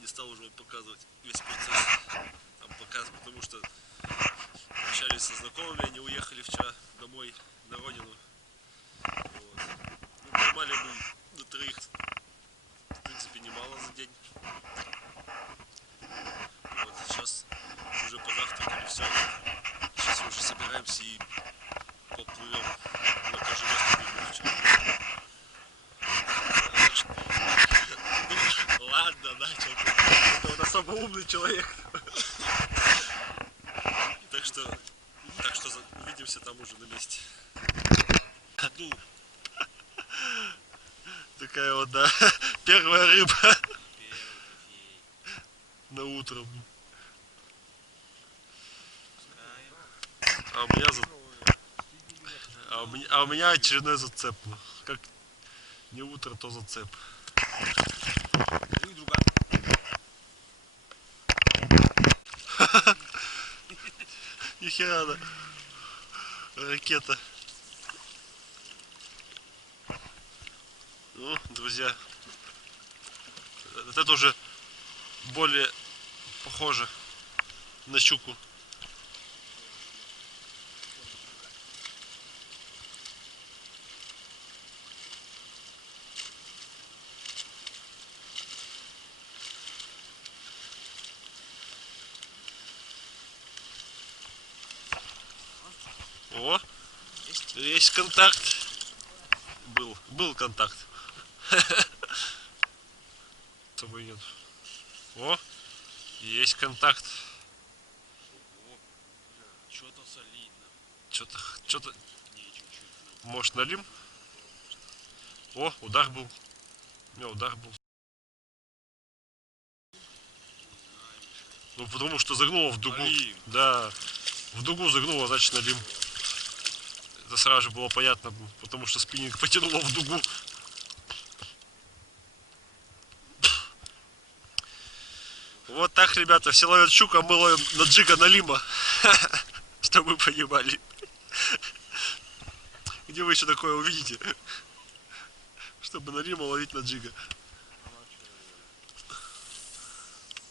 не стал уже вам показывать весь процесс. Там показ, потому что общались со знакомыми, они уехали вчера домой на родину. Вот. Ну, поймали мы до 3, в принципе, немало за день. Вот. Сейчас уже позавтракали, все. Сейчас уже собираемся и поплывем на то же место, где были вчера. Ладно, начал. Это вот особо умный человек. Так что увидимся там уже на месте. Ну, такая вот, да, первая рыба на утро. А у меня, а у меня очередной зацеп. Как не утро, то зацеп. Нихера, да. Ракета. Ну, друзья, вот это уже более похоже на щуку. О, есть контакт. Был контакт. С тобой нет. О, есть контакт. Что-то солидно. Что-то. Может, налим? О, удар был. У меня удар был. Ну, потому что загнуло в дугу. Налим. Да, в дугу загнуло, значит, налим. Это сразу же было понятно, потому что спиннинг потянуло в дугу. Вот так, ребята, все ловят щуку, а мы ловим на джига налима. Чтобы вы понимали. Где вы еще такое увидите? Чтобы налима ловить на джига.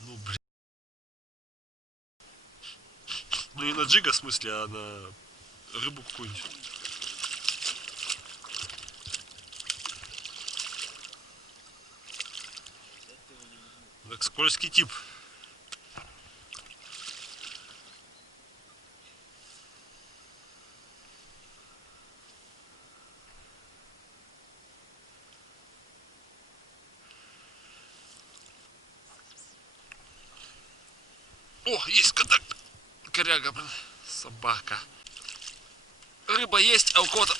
Ну, блин. Ну, не на джига, в смысле, а на рыбу какую-нибудь. Так, скользкий тип. О, есть контакт. Коряга, блин. Собака. Рыба есть, а у кого-то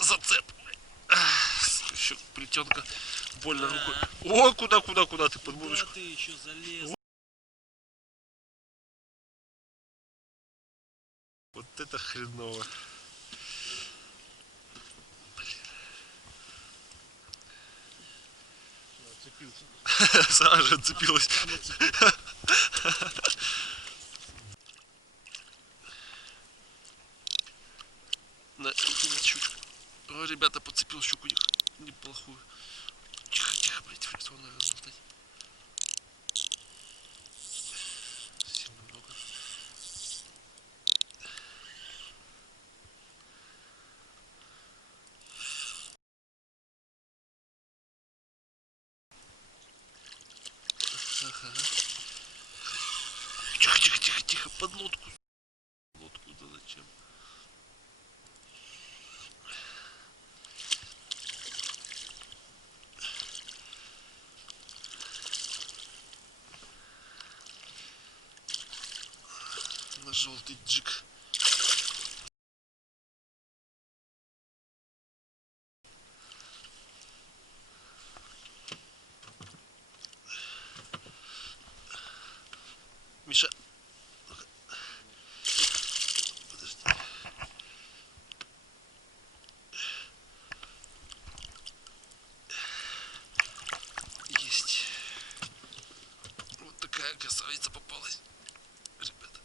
зацеп. Еще плетенка. Больно рукой. О, куда ты под мудочку? Ты еще залез. Вот это хреново. Сразу же отцепилась. На щучку. О, ребята, подцепил щуку неплохую. Тихо, блядь, фрикционно разболтать. Сильно много. Ага. Тихо, под лодку. Лодку-то зачем? На желтый джиг. Миша. Подожди. Есть. Вот такая красавица попалась. Ребята.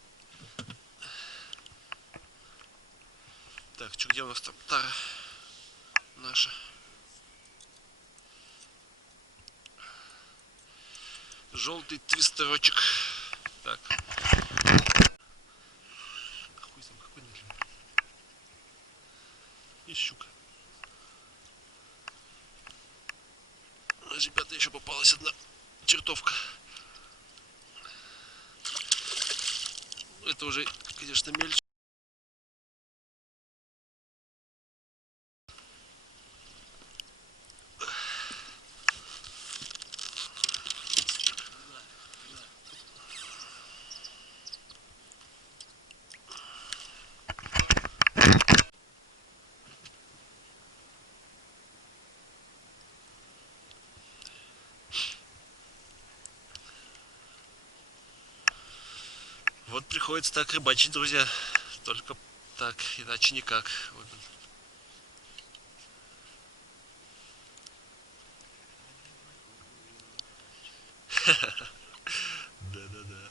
Так, что где у нас там тара наша? Желтый твистерочек. Так. Хуй сам какой длинный. И щука. Ребята, еще попалась одна чертовка. Это уже, конечно, мельче. Вот приходится так рыбачить, друзья. Только так, иначе никак. Вот. Да-да-да.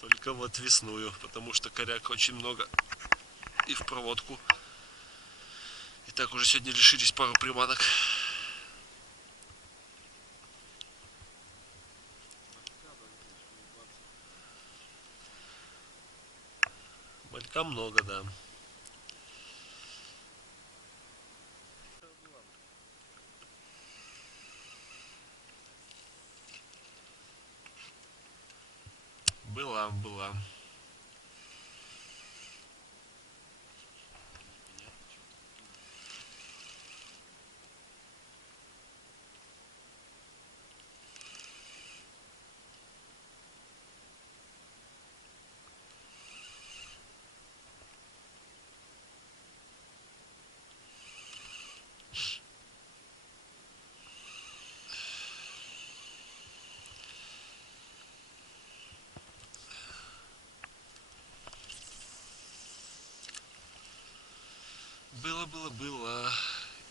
Только вот весную, потому что коряк очень много и в проводку. И так уже сегодня лишились пару приманок. Малька много, да. Была. Было.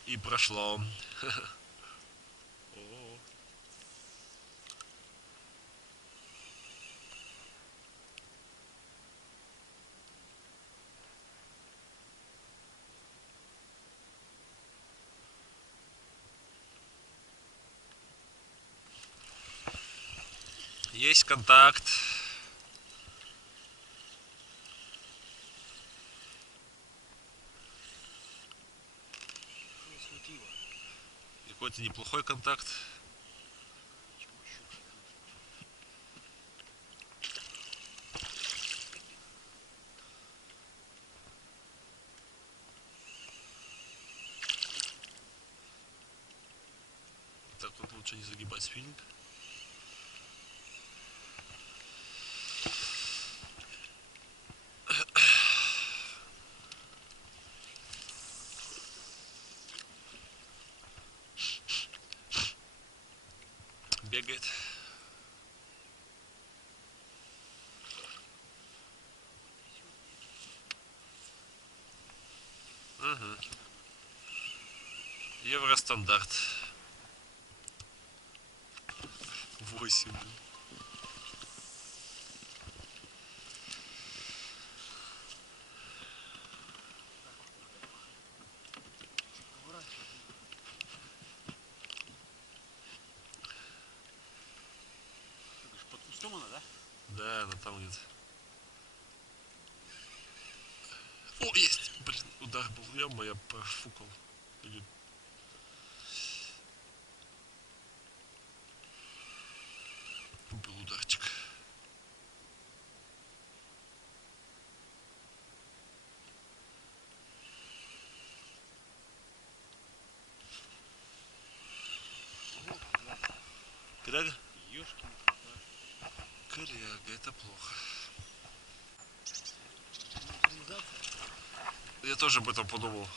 И прошло. О. Есть контакт. Какой-то неплохой контакт. Так вот лучше не загибать спиннинг. Бегает. Угу. Евростандарт. 8. Под кустом она, да? Да, она там где-то. О, есть! Блин, удар был. Я профукал. Или... Был ударчик. Коряга? Ёшкин. Коряга, это плохо. Я тоже об этом подумал.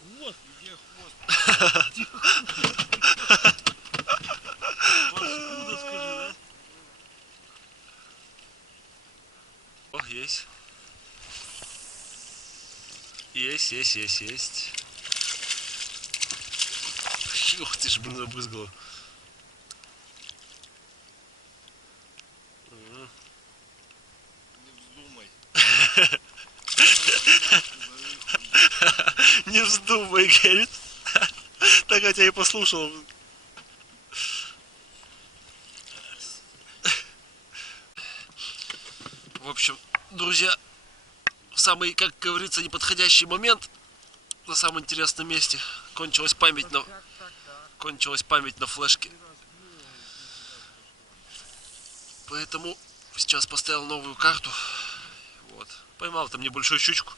Хвост, где хвост? Где хвост? Паскуда, скажи, да? О, есть. Есть. Ух ты ж, блин, забрызгала. Вздумай, говорит. Так я тебя и послушал. В общем, друзья, в самый, как говорится, неподходящий момент, на самом интересном месте, кончилась память на флешке. Поэтому сейчас поставил новую карту. Вот. Поймал там небольшую щучку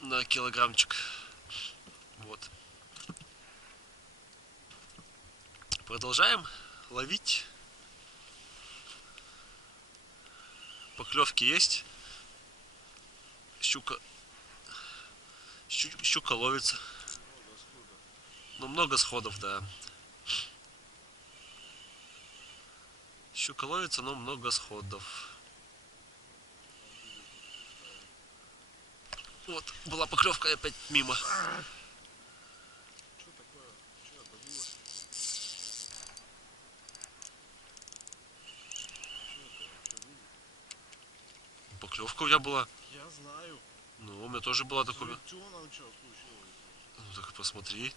на килограммчик. Вот. Продолжаем ловить. Поклевки есть. Щука ловится. Но много сходов, да. Щука ловится, но много сходов. Вот, была поклевка и опять мимо. Поклевка у меня была. Я знаю. Ну, у меня тоже была такая. Рыбчонок что случилось? Ну так посмотри.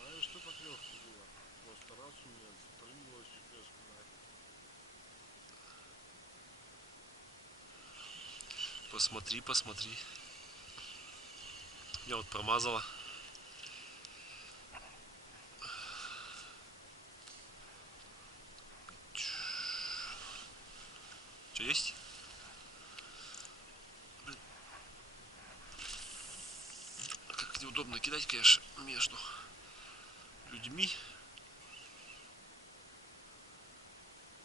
Знаешь, что поклевка была? Просто раз у меня спрыгнула чепешка. Посмотри, посмотри. Я вот промазала. Что есть? Блин. Как неудобно кидать, конечно, между людьми.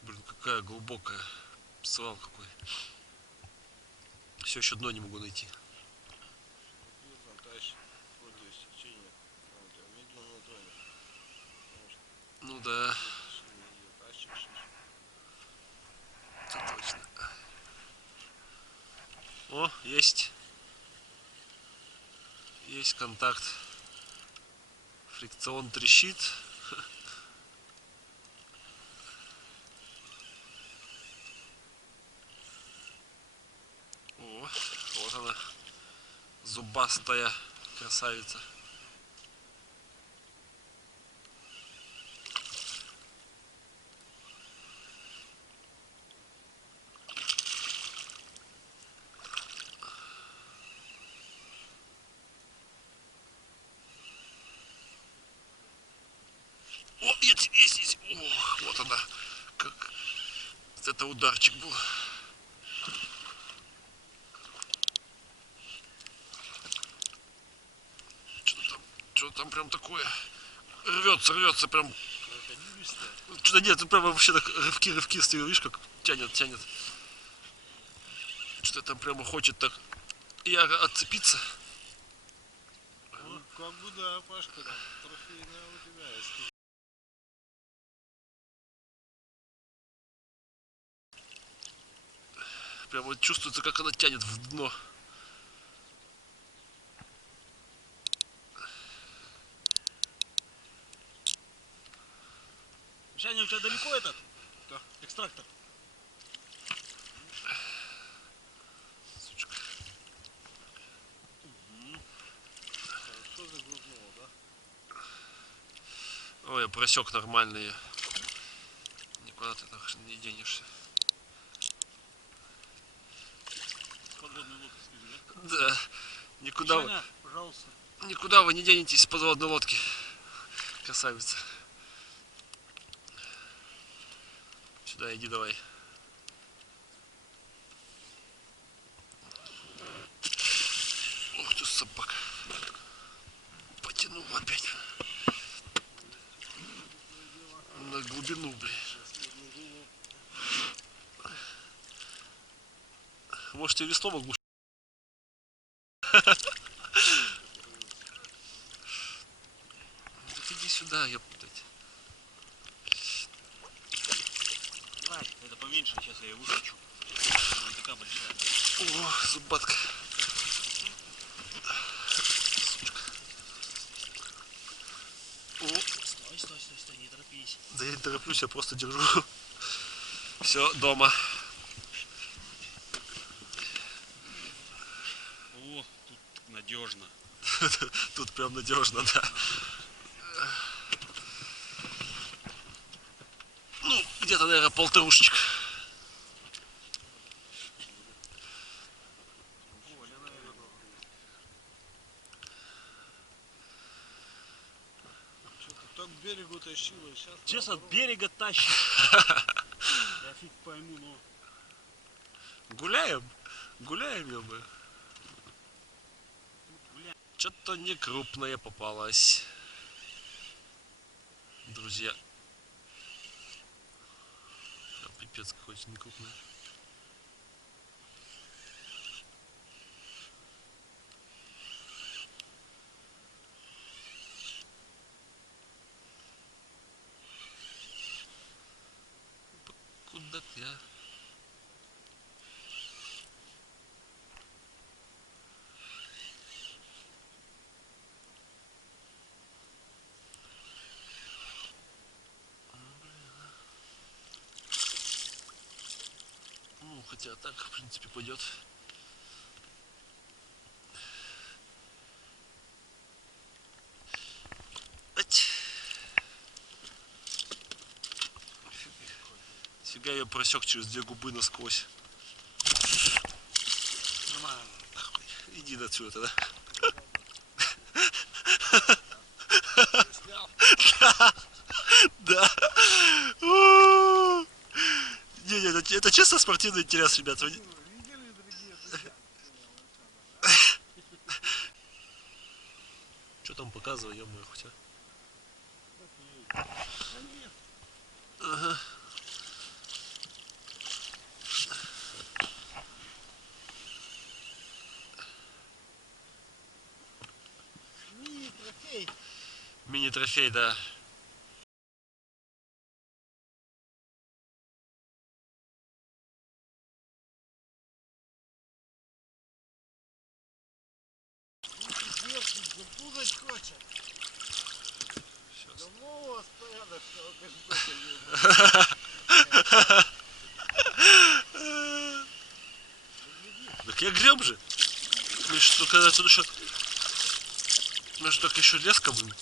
Блин, какая глубокая. Свал какой. Все еще дно не могу найти. Ну да. Это точно. О, есть. Есть контакт. Фрикцион трещит. О, вот она. Зубастая красавица. О, есть. О, вот она. Как это ударчик был. Что там прям такое? Рвется прям. Что-то нет, прям вообще так рывки стоят, видишь, как тянет. Что-то там прямо хочет так яро отцепиться. Ну, как бы да, Пашка, там трофейная у тебя есть. Прям вот чувствуется, как она тянет в дно. Женя, у тебя далеко этот? Да. Экстрактор? Сучка. Хорошо загрузнуло, да? Ой, я просек нормальные. Никуда ты так не денешься. Подводную лодку скажи, да? Да. Никуда Женя, пожалуйста. никуда вы не денетесь с подводной лодки. Красавица. Сюда иди давай. Ух ты, собака. Потянул опять. На глубину, блин. Может, я весло могу? Иди сюда, ёптать. Давай, это поменьше, сейчас я ее выкручу. Она не такая большая. О, зубатка. Сучка. О, Стой, не торопись. да я не тороплюсь, я просто держу. Все, дома. О, тут надежно. Тут прям надежно, да. Ну, где-то, наверное, полторушечек. Что-то то к берегу тащило, сейчас. Сейчас от берега тащит. Я фиг пойму, но... Гуляем? Гуляем, ё-моё. Что-то не крупное попалось. Друзья. Пипец какой-то не крупный. Куда ты, а? Ну, хотя так, в принципе, пойдет. Фига я просек через 2 губы насквозь. Нормально. Иди отсюда, да? Да. Не, это чисто спортивный интерес, ребят. Что там показывай, ё-моё, хотя. Ага. Мини-трофей. Мини-трофей, да. Запутать хочет. Сейчас. Давно у вас порядок, что алкоголь. Так я греб же. Мы же только отсюда еще. Мы же только еще леска, блин.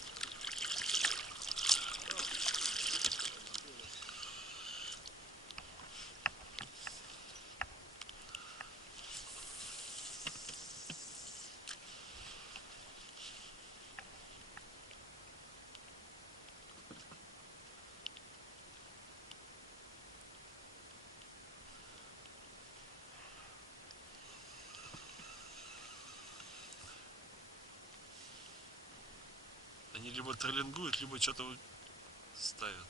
Они либо троллингуют, либо что-то ставят.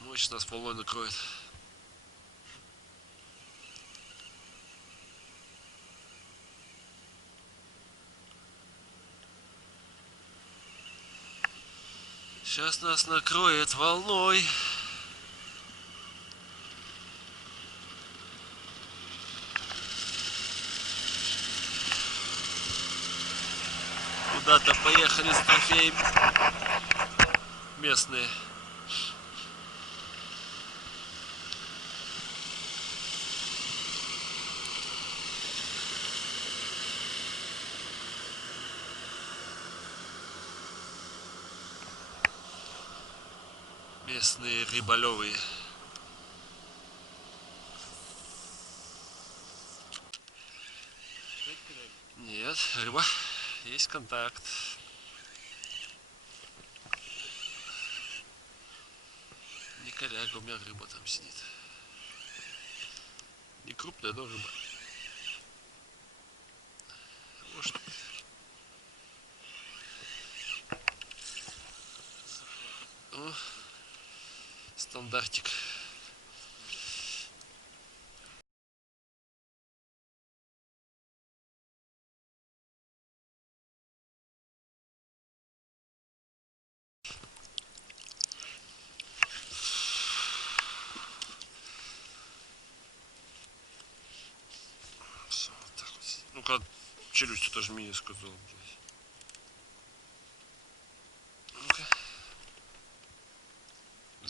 Мощь нас волной накроет. Сейчас нас накроет волной. Куда-то поехали с трофеем местные. Местные рыболовые. Нет, рыба. Есть контакт. Не коряга, у меня рыба там сидит. Не крупная, но рыба. Может. О, стандартик. Всё, вот так вот. Ну-ка, челюсть тоже мне сказал.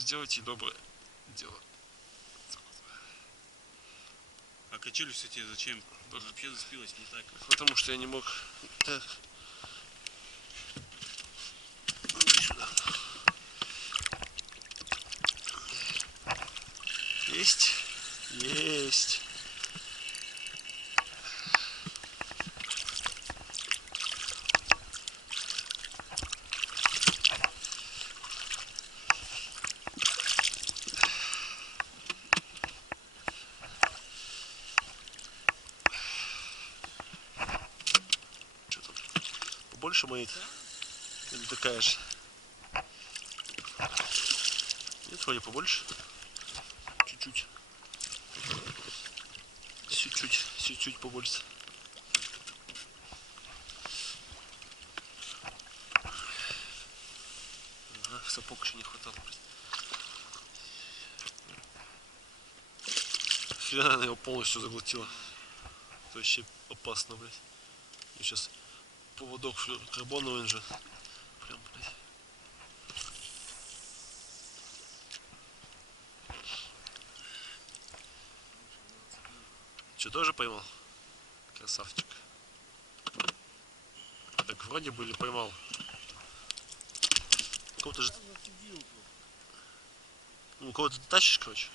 сделайте доброе дело. А качелюсь тебе зачем? Вообще зацепилась не так. Потому что я не мог. Так. Сюда. Есть. Есть. Что там? Побольше моет? Или такая же? Нет, вроде побольше. Чуть-чуть. Чуть-чуть побольше. Ага, сапог еще не хватало. Хрена она его полностью заглотила. Это вообще опасно, блядь. Сейчас поводок карбоновый он же. Прям, блядь. Что, тоже поймал? Красавчик. Так вроде бы или поймал. Кого-то же... Ну, кого-то ты тащишь, короче.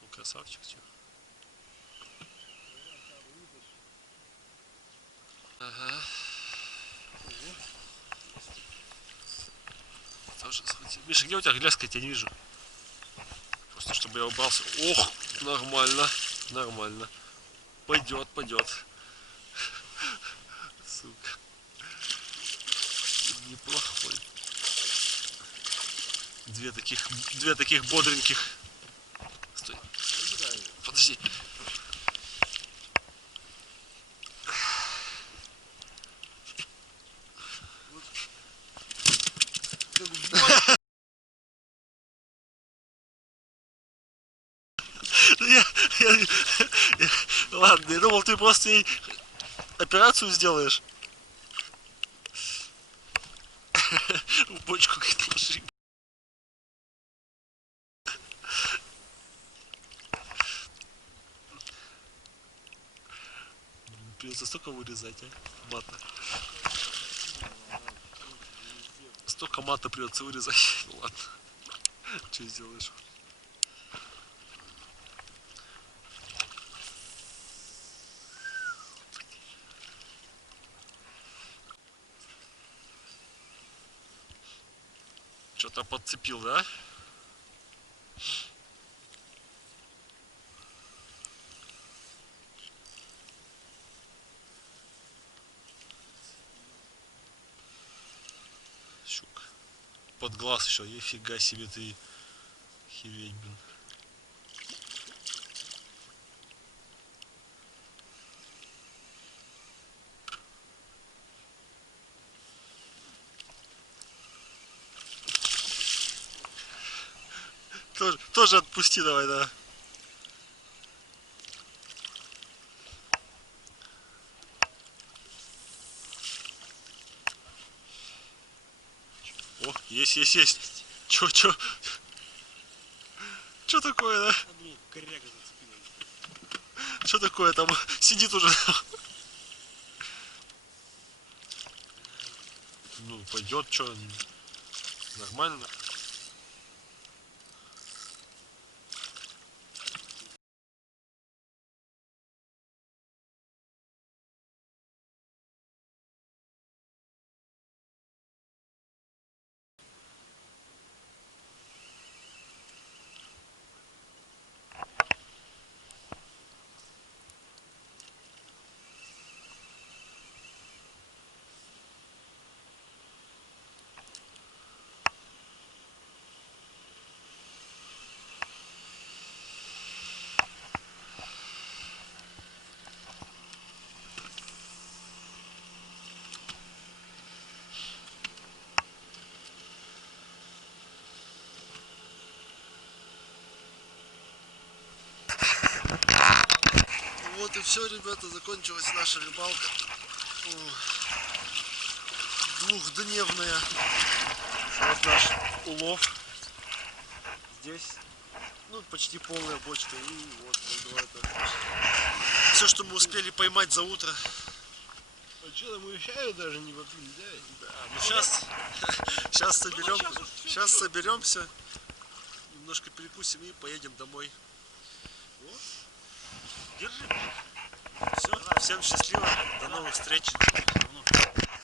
Ну, красавчик, типа. Ага. Тоже схватил. Миша, где у тебя глязка? Я тебя не вижу. Просто чтобы я убрался. Ох, нормально. Нормально. Пойдет, пойдет. Сука. Неплохой. Две таких бодреньких. Стой. Подожди. Ладно, я думал, ты просто ей операцию сделаешь. В бочку как-то ложи. Придется столько вырезать, а? Мата. Столько мата придется вырезать. Ну ладно. Что сделаешь? Что-то подцепил, да? Щука. Под глаз еще. Ефига себе ты. Хиветь, блин. Тоже отпусти давай, да. О, есть. Чё? Чё такое, да? Ну, коряга зацепилась. Что такое там? Сидит уже. Ну, пойдет, что? Нормально. Вот и все, ребята, закончилась наша рыбалка. Двухдневная. Вот наш улов. здесь, ну, почти полная бочка. И вот, все, что мы успели поймать за утро. А что мы чаю даже не попили, да? Да, ну сейчас соберемся, немножко перекусим и поедем домой. Вот. Держи. Все, всем счастливо, до новых встреч.